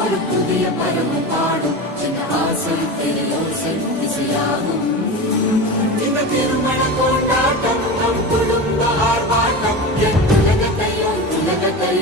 ஒரு புதிய பருவம் பாடும் சின்ன ஆசை பெரியோசை திசையாகும். இந்த திருமண கொண்டாட்டம் நம் குடும்ப ஆர்ப்பாட்டம் என் உலகத்தையும் உலகத்தை